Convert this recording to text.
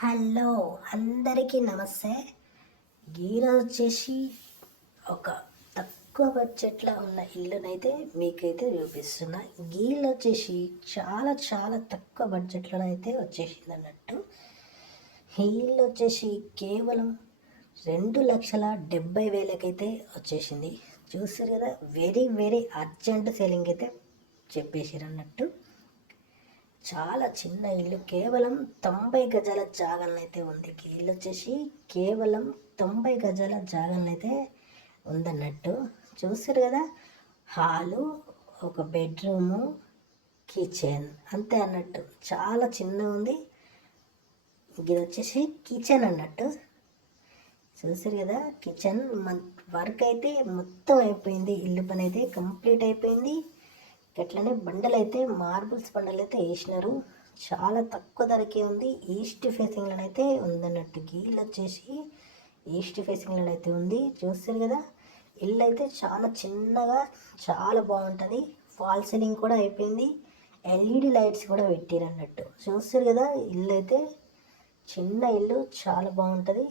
Hello, అందరికీ నమస్తే. ఈరోజు వచ్చేసి ఒక తక్కువ బడ్జెట్లో ఉన్న ఇల్లునైతే మీకైతే చూపిస్తున్నా. ఇల్లు వచ్చేసి చాలా చాలా తక్కువ బడ్జెట్లో అయితే వచ్చేసింది అన్నట్టు. ఈ ఇల్లు వచ్చేసి కేవలం 2,70,000కైతే వచ్చేసింది. చూసారు కదా, వెరీ వెరీ అర్జెంట్ సేలింగ్ అయితే చెప్పేసారు అన్నట్టు. చాలా చిన్న ఇల్లు, కేవలం 90 గజాల జాగాలనైతే ఉంది. ఇల్లు వచ్చేసి కేవలం 90 గజాల జాగాలనైతే ఉందన్నట్టు. చూసారు కదా, హాలు, ఒక బెడ్రూము, కిచెన్ అంతే అన్నట్టు. చాలా చిన్న ఉంది. ఇది వచ్చేసి కిచెన్ అన్నట్టు. చూసారు కదా, కిచెన్ వర్క్ అయితే మొత్తం అయిపోయింది. ఇల్లు పని అయితే కంప్లీట్ అయిపోయింది. అట్లనే బండలు అయితే మార్బుల్స్ బండలు అయితే వేసినారు. చాలా తక్కువ ధరకే ఉంది. ఈస్ట్ ఫేసింగ్లో అయితే ఉందన్నట్టు. ఇల్లు వచ్చేసి ఈస్ట్ ఫేసింగ్లో అయితే ఉంది. చూస్తారు కదా, ఇల్లు అయితే చాలా చిన్నగా చాలా బాగుంటుంది. ఫాల్ సీలింగ్ కూడా అయిపోయింది. ఎల్ఈడి లైట్స్ కూడా పెట్టారు అన్నట్టు. చూస్తారు కదా, ఇల్లు అయితే చిన్న ఇల్లు చాలా బాగుంటుంది.